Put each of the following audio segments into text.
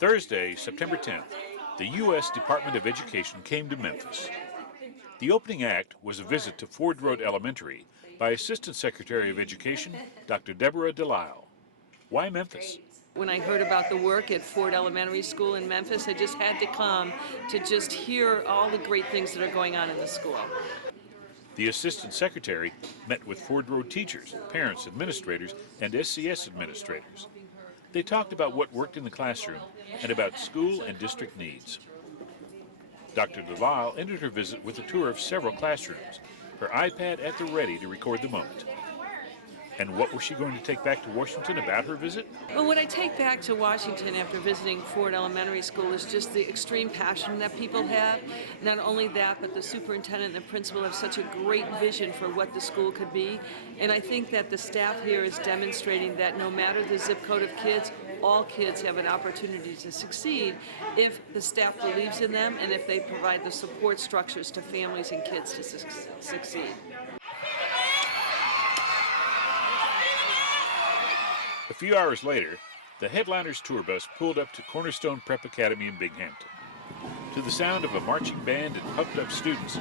Thursday, September 10th, the U.S. Department of Education came to Memphis. The opening act was a visit to Ford Road Elementary by Assistant Secretary of Education, Dr. Deborah Delisle. Why Memphis? When I heard about the work at Ford Elementary School in Memphis, I just had to come to just hear all the great things that are going on in the school. The Assistant Secretary met with Ford Road teachers, parents, administrators, and SCS administrators. They talked about what worked in the classroom and about school and district needs. Dr. Delisle ended her visit with a tour of several classrooms, her iPad at the ready to record the moment. And what was she going to take back to Washington about her visit? Well, what I take back to Washington after visiting Ford Elementary School is just the extreme passion that people have. Not only that, but the superintendent and the principal have such a great vision for what the school could be. And I think that the staff here is demonstrating that no matter the zip code of kids, all kids have an opportunity to succeed if the staff believes in them and if they provide the support structures to families and kids to succeed. A few hours later, the headliner's tour bus pulled up to Cornerstone Prep Academy in Binghamton. To the sound of a marching band and pumped-up students,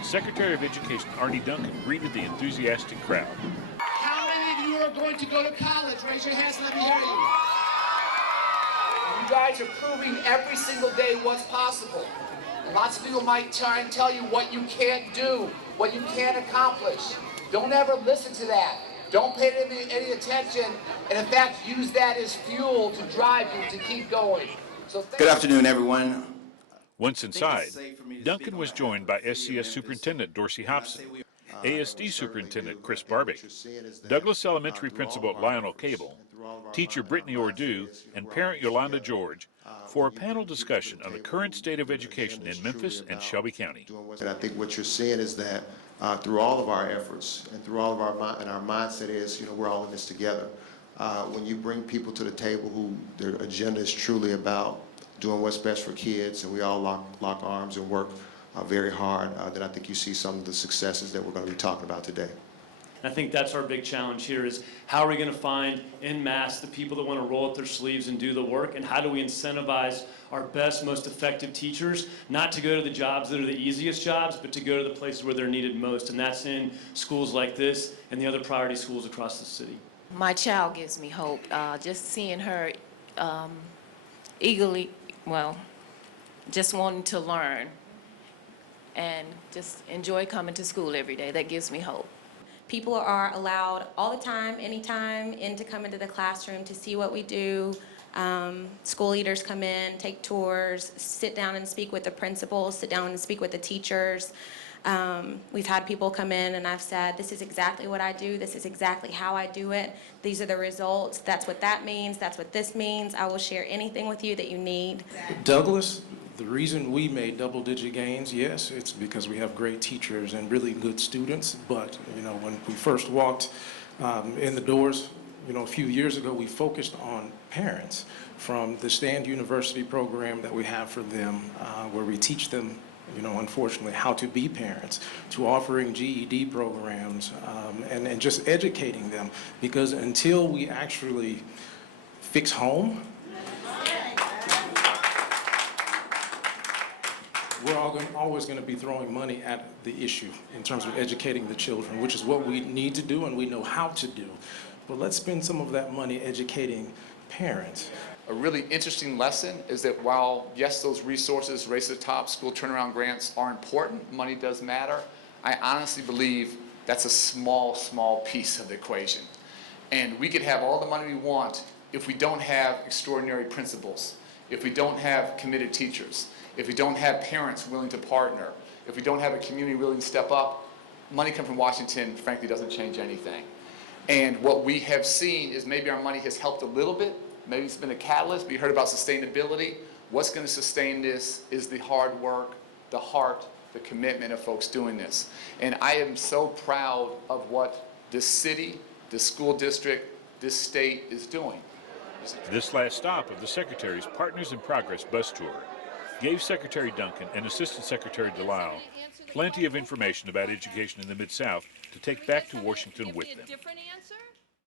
Secretary of Education Arne Duncan greeted the enthusiastic crowd. How many of you are going to go to college? Raise your hands and let me hear you. You guys are proving every single day what's possible. And lots of people might try and tell you what you can't do, what you can't accomplish. Don't ever listen to that. Don't pay any attention, and in fact, use that as fuel to drive you to keep going. So good afternoon, everyone. Once inside, Duncan was joined by SCS Superintendent Dorsey Hobson, ASD Superintendent Chris Barbic, Douglas Elementary Principal Lionel Cable, teacher Brittany Ordu, and parent Yolanda George for a panel discussion on the current state of education in Memphis and Shelby County. And I think what you're seeing is that through all of our efforts and through all of our mindset is, we're all in this together. When you bring people to the table who their agenda is truly about doing what's best for kids, and we all lock arms and work very hard, then I think you see some of the successes that we're going to be talking about today. I think that's our big challenge here is how are we going to find en masse the people that want to roll up their sleeves and do the work, and how do we incentivize our best, most effective teachers not to go to the jobs that are the easiest jobs, but to go to the places where they're needed most, and that's in schools like this and the other priority schools across the city. My child gives me hope. Just seeing her eagerly, just wanting to learn and just enjoy coming to school every day, that gives me hope. People are allowed all the time, anytime, to come into the classroom to see what we do. School leaders come in, take tours, sit down and speak with the principals, sit down and speak with the teachers. We've had people come in and I've said, this is exactly what I do, this is exactly how I do it, these are the results, that's what that means, that's what this means, I will share anything with you that you need. Douglas, the reason we made double-digit gains, yes, it's because we have great teachers and really good students, but when we first walked in the doors, a few years ago, we focused on parents from the Stand University program that we have for them, where we teach them, unfortunately, how to be parents, to offering GED programs, and just educating them, because until we actually fix home, we're always going to be throwing money at the issue in terms of educating the children, which is what we need to do and we know how to do. But let's spend some of that money educating parents. A really interesting lesson is that while, yes, those resources, Race to the Top, school turnaround grants are important, money does matter, I honestly believe that's a small, small piece of the equation. And we could have all the money we want if we don't have extraordinary principals, if we don't have committed teachers, if we don't have parents willing to partner, if we don't have a community willing to step up. Money coming from Washington, frankly, doesn't change anything. And what we have seen is maybe our money has helped a little bit. Maybe it's been a catalyst. We heard about sustainability. What's going to sustain this is the hard work, the heart, the commitment of folks doing this. And I am so proud of what this city, this school district, this state is doing. This last stop of the Secretary's Partners in Progress bus tour gave Secretary Duncan and Assistant Secretary Delisle plenty of information about education in the Mid-South to take back to Washington with them.